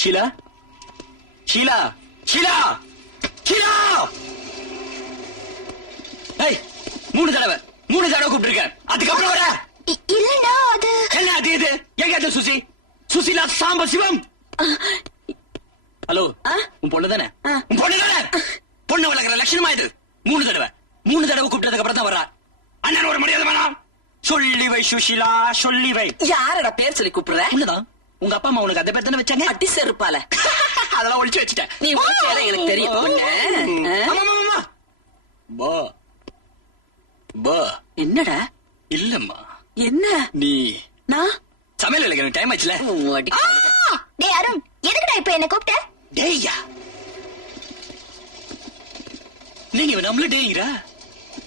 ஷீலா ஷீலா ஷீலா ஷீலா ஏய் 3 தடவை கூப்பிட்டுருக்கேன். அதுக்கப்புறம் வர இல்லடா அது என்ன அது இது எங்க சுசி சுசிலா சாம்ப சிவம். ஹலோ உன் பொண்ணு தானே? உன் பொண்ணு தானே? பொண்ணு வளர்க்குற லட்சணமா இது. 3 தடவை கூப்பிட்டதுக்கு அப்புறம் தான் வர்றா. அண்ணன் ஒரு மரியாதை வேணாம். சொல்லி வை சுஷிலா சொல்லி வை. யாரடா பேர் சொல்லி கூப்பிடுற? உன்னதான் உங்க அப்பா அம்மா உனக்கு அந்த பேர் தானே வச்சாங்க? அடி செருப்பால. அதெல்லாம் ஒழிச்சு வச்சுட்டேன். நீ ஒழிச்சால எனக்கு தெரியும் பொண்ணு. பா பா என்னடா? இல்லம்மா என்ன நீ நான் சமையல் எனக்கு டைம் ஆச்சுல. டேய் அருண், எதுக்குடா இப்ப என்ன கூப்பிட்ட? டேய்யா நீங்க நம்மள டேய்ங்கறா.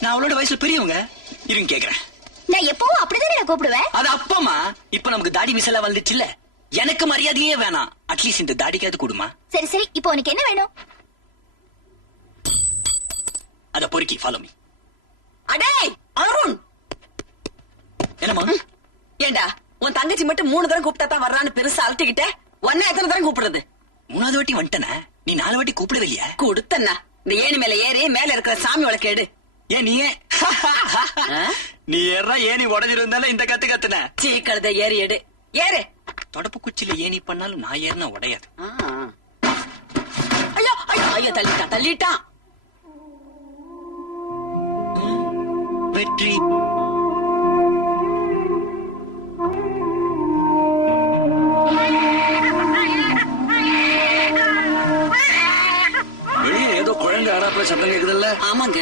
நான் அவளோட வயசுல பெரியவங்க. இருங்க கேக்குறேன். நான் எப்பவும் அப்படிதானே கூப்பிடுவேன். அது அப்பமா. இப்ப நமக்கு தாடி மிசலா வந்துச்சுல்ல. எனக்கு மரியாதையே வேணாம். அட்லீஸ்ட் இந்த தாடிக்காவது கூடுமா? சரி சரி, இப்போ உனக்கு என்ன வேணும்? அத பொறுக்கி ஃபாலோ மீ. அடே அருண், என்னம்மா? ஏண்டா உன் தங்கச்சி மட்டும் 3 தடவை கூப்பிட்டா தான் வர்றான்னு பெருசா அழட்டிக்கிட்ட. ஒன்னா எத்தனை தடவை கூப்பிடுறது? 3வது வாட்டி வந்துட்டனா? நீ 4 வாட்டி கூப்பிடவே இல்லையா? கொடுத்தன்னா இந்த ஏணி மேல ஏறி மேல இருக்கிற சாமி விளக்கு எடு. ஏன் நீ ஏறா ஏனி உடஞ்சிருந்தால இந்த கத்து கத்துன. சீக்கிரத ஏறி எடு. ஏறு. தொடப்பு குச்சில ஏனி பண்ணாலும் நான் ஏறினா உடையாது. ஐயோ ஐயோ ஐயோ, தள்ளிட்டான். வெற்றி. வெளியே ஏதோ குழந்தை ஆடாப்புல சத்தம் கேக்குதுல்ல? ஆமாங்க.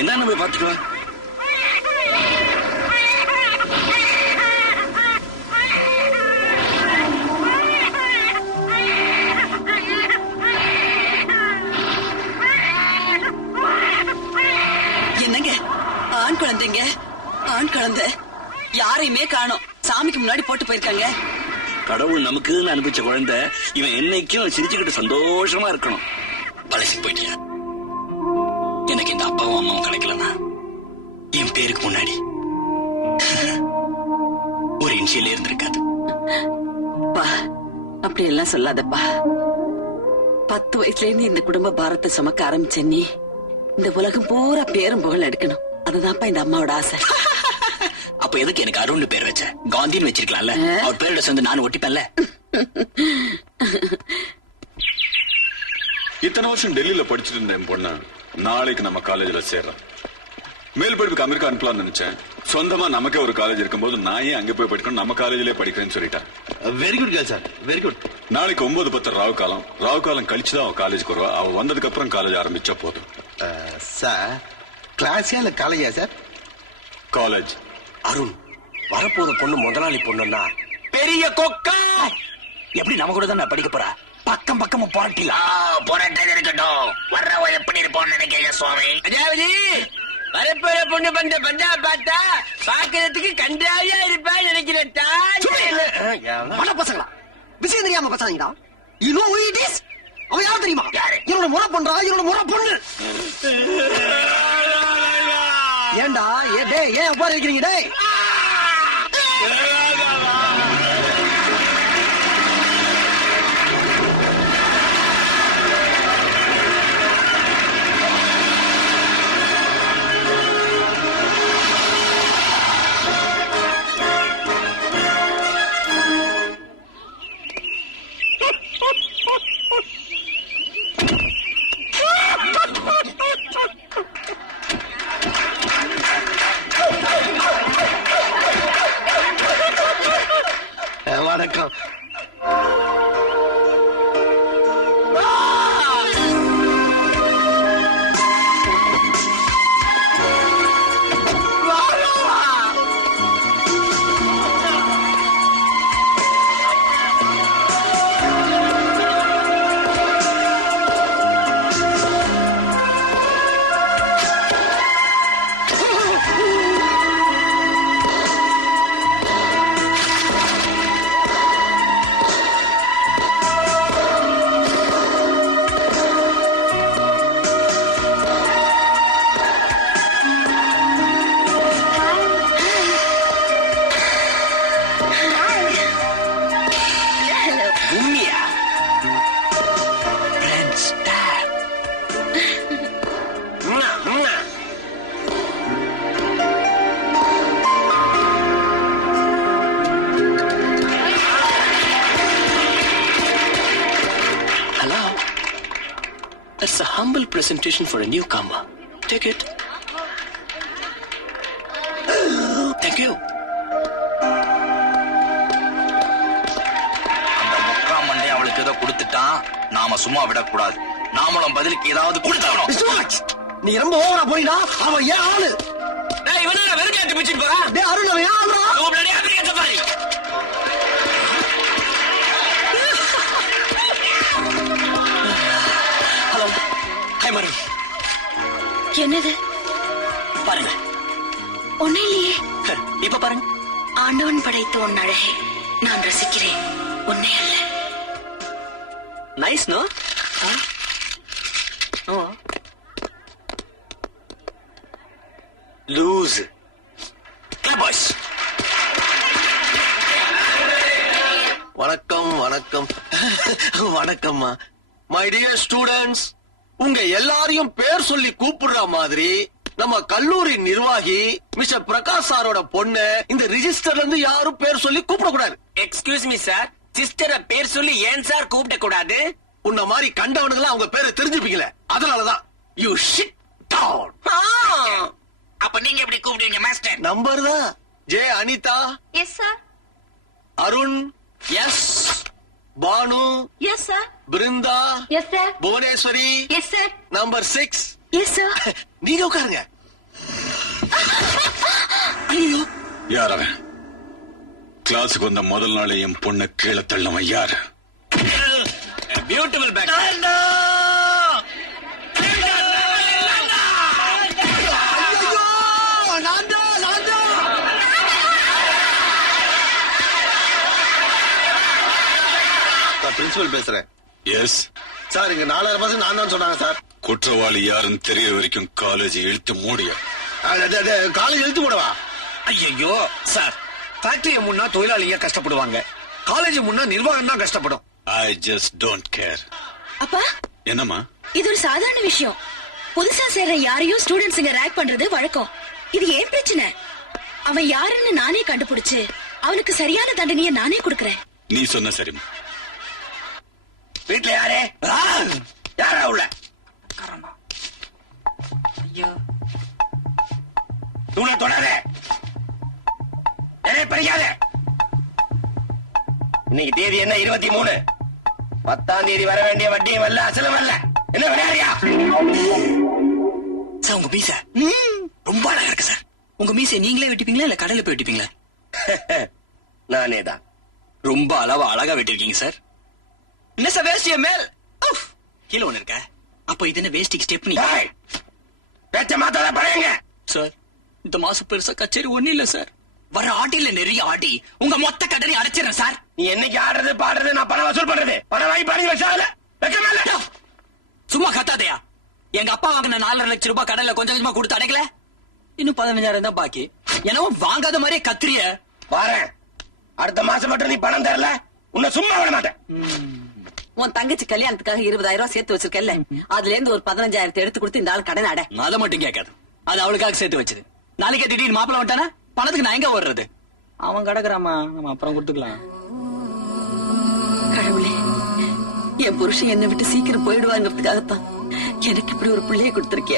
என்ன போய் பாத்துட்டு வா. என்னங்க ஆண் குழந்தைங்க, ஆண் குழந்தை யாரையுமே காணோம். சாமிக்கு முன்னாடி போட்டு போயிருக்காங்க. கடவுள் நமக்கு அனுப்பிச்ச குழந்தை இவன் என்னைக்கும் சிரிச்சுக்கிட்டு சந்தோஷமா இருக்கணும். பழசி போயிட்டியா? எனக்கு இந்த அப்பாவும் அம்மாவும் கிடைக்கலனா என் பேருக்கு முன்னாடி ஒரு இன்சியல் இருந்திருக்காது. அப்படி எல்லாம் சொல்லாதப்பா. 10 வயசுல இருந்து இந்த குடும்ப பாரத்தை சுமக்க ஆரம்பிச்ச நீ இந்த உலகம் பூரா பேரும் புகழ் எடுக்கணும். அதுதான்ப்பா இந்த அம்மாவோட ஆசை. அப்ப எதுக்கு எனக்கு அருண் பேர் வச்ச? காந்தின்னு வச்சிருக்கலாம்ல. அவர் பேரோட சேர்ந்து நானும் ஒட்டிப்பேன்ல. இத்தனை வருஷம் டெல்லியில படிச்சுட்டு இருந்தேன் பொண்ணு நாளைக்கு நம்ம காலேஜ்ல சேர்றேன். மேல் படிப்புக்கு அமெரிக்கா அனுப்பலாம்னு நினைச்சேன். சொந்தமா நமக்கே ஒரு காலேஜ் இருக்கும்போது நான் ஏன் அங்க போய் படிக்கணும், நம்ம காலேஜ்லயே படிக்கிறேன்னு சொல்லிட்டேன். Very good girl sir, very good. நாளைக்கு 9:10 ராவு காலம் கழிச்சுதான் அவன் காலேஜுக்கு வருவா. அவ வந்ததுக்கு அப்புறம் காலேஜ் ஆரம்பிச்சா போதும். சார் கிளாஸா இல்ல காலேஜா சார்? காலேஜ். அருண், வரப்போற பொண்ணு முதலாளி பொண்ணுன்னா பெரிய கொக்கா. எப்படி நம்ம கூட தான் படிக்க போறா? பக்கம் பக்கமும் புரட்டிலாம். புரட்டது இருக்கட்டும், வர்றவ எப்படி இருப்போம்னு நினைக்கிறீங்க சுவாமி? அதாவது வரப்போற பொண்ணு பண்ற பந்தா பார்த்தா பாக்குறதுக்கு கண்டாவியா இருப்பான்னு நினைக்கிறேன். பசங்களா விஷயம் தெரியாம பசங்களா? You know who it is? அவன் யார் தெரியுமா? என்னோட முறை பண்றா, என்னோட முறை பொண்ணு. ஏண்டா ஏன் உட்கார இருக்கிறீங்க? டேய் வணக்கம். That's a humble presentation for a newcomer. Take it. Thank you. அந்த முக்காம் மண்டை அவளுக்கு ஏதோ கொடுத்துட்டான், நாம சும்மா விடக்கூடாது. நாமளும் பதிலுக்கு ஏதாவது கொடுத்தாகணும். Mr. Watts, நீ ரொம்ப ஓவரா போறீனா? அவன் ஏன் ஆளு? டேய் இவனா வெறும் கேட்டு பிடிச்சிட்டு போறான். டேய் அருண், அவன் ஏன் ஆளுடா? ஓ bloody African safari. Hello. Hi மரு. என்னது பாருங்க. ஒண்ணு இல்லையே. இப்ப பாருங்க. ஆண்டவன் படைத்த உன் அழகை நான் ரசிக்கிறேன், உன்னை அல்ல. Nice, no? Oh. Lose. Clap, boys. வணக்கம் வணக்கம் வணக்கம்மா. மை டியர் ஸ்டூடெண்ட்ஸ், உங்க எல்லாரையும் பேர் சொல்லி கூப்பிடுற மாதிரி நம்ம கல்லூரி நிர்வாகி மிஸ்டர் பிரகாஷ் சாரோட பொண்ணு இந்த ரிஜிஸ்டர்ல இருந்து யாரும் பேர் சொல்லி கூப்பிட கூடாது. Excuse me, sir. சிஸ்டர பேர் சொல்லி ஏன் சார் கூப்பிட கூடாது? உன்ன மாதிரி கண்டவனுங்களா அவங்க பேரை தெரிஞ்சுப்பீங்களே, அதனாலதான். You sit down. அப்ப நீங்க எப்படி கூப்பிடுவீங்க மாஸ்டர்? நம்பர் தான். ஜே Anitha, yes sir. Arun, yes. Banu, yes sir. Brinda, yes sir. Bhuvaneswari, yes sir. Number 6. Yes sir. நீங்க உட்காருங்க. ஐயோ. யார் அவன்? கிளாஸுக்கு வந்த முதல் நாளே என் பொண்ணை கீழே தள்ளவன் யாரு? Beautiful bag. பிரின்சிபல் பேசுறேன். எஸ். சார் இங்க 4000 பசங்க நான் தான் சொன்னாங்க சார். குற்றவாளி யாருன்னு தெரியற வரைக்கும் காலேஜ் இழுத்து மூடிய. காலேஜ் எழுத்து போடவா? ஐயோ சார், ஃபேக்டரிய முன்னா தொழிலாளிங்க கஷ்டப்படுவாங்க, காலேஜ் முன்னா நிர்வாகம் தான் கஷ்டப்படும். I just don't care. அப்பா, என்னம்மா? இது ஒரு சாதாரண விஷயம். புதுசா சேர்ற யாரையும் ஸ்டூடெண்ட்ஸுங்க ரேக் பண்றது வழக்கம். இது ஏன் பிரச்சனை? அவன் யாருன்னு நானே கண்டுபிடிச்சு அவனுக்கு சரியான தண்டனையை நானே கொடுக்கறேன். நீ சொன்ன சரிம்மா. வீட்டுல யாரு? யாரா உள்ள? தூண தொடாத, பறிக்காத. இன்னைக்கு தேதி என்ன? 23. 10ஆம் தேதி வர வேண்டிய வட்டியும் வரல, அசலும் வரல. என்ன விளையாடியா? சார் உங்க மீசை ரொம்ப அழகா இருக்கு சார். உங்க மீசை நீங்களே வெட்டிப்பீங்களா இல்ல கடையில போய் வெட்டிப்பீங்களா? நானே தான். ரொம்ப அளவா அழகா வெட்டிருக்கீங்க சார். என்ன சார் வேஷ்டிய மேல் கீழே ஒண்ணு இருக்க. அப்ப இது என்ன வேஷ்டிக்கு ஸ்டெப்? டேய், பேச்ச மாத்தாத, பழையங்க. சார் இந்த மாசம் பெருசா கச்சேரி ஒண்ணு இல்ல சார். வர ஆட்டில நிறைய ஆட்டி உங்க மொத்த கடனை அடைச்சிடறேன் சார். நீ என்னைக்கு ஆடுறது பாடுறது, நான் பணம் வசூல் பண்றது. பணம் வாங்கி 15 வருஷம் ஆகல. வெக்கமா இல்ல? சும்மா கத்தாதையா. எங்க அப்பா வாங்கின 4.5 லட்சம் ரூபாய் கடன்ல கொஞ்சம் கொஞ்சமா கொடுத்து அடைக்கல. இன்னும் 15,000 தான் பாக்கி. என்னவோ வாங்காத மாதிரியே கத்திரிய. பாரேன், அடுத்த மாசம் மட்டும் நீ பணம் தரல, உன்னை சும்மா விட மாட்டேன். உன் தங்கச்சி கல்யாணத்துக்காக 20,000 ரூபாய் சேர்த்து வச்சிருக்கல, அதுல இருந்து ஒரு 15,000 எடுத்து கொடுத்து இந்த ஆள் கடன் அடை. அதை மட்டும் கேட்காது. அது அவளுக்காக சேர்த்து வச்சது. நாளைக்கே திடீர்னு மாப்பிள்ள வந்துட்டானா பணத்துக்கு நான் எங்க ஓடுறது? அவன் கிடக்குறாமா, நம்ம அப்புறம் கொடுத்துக்கலாம். கடவுளே, என் புருஷன் என்னை விட்டு சீக்கிரம் போயிடுவாங்கிறதுக்காகத்தான் எனக்கு இப்படி ஒரு பிள்ளையை கொடுத்திருக்கியா?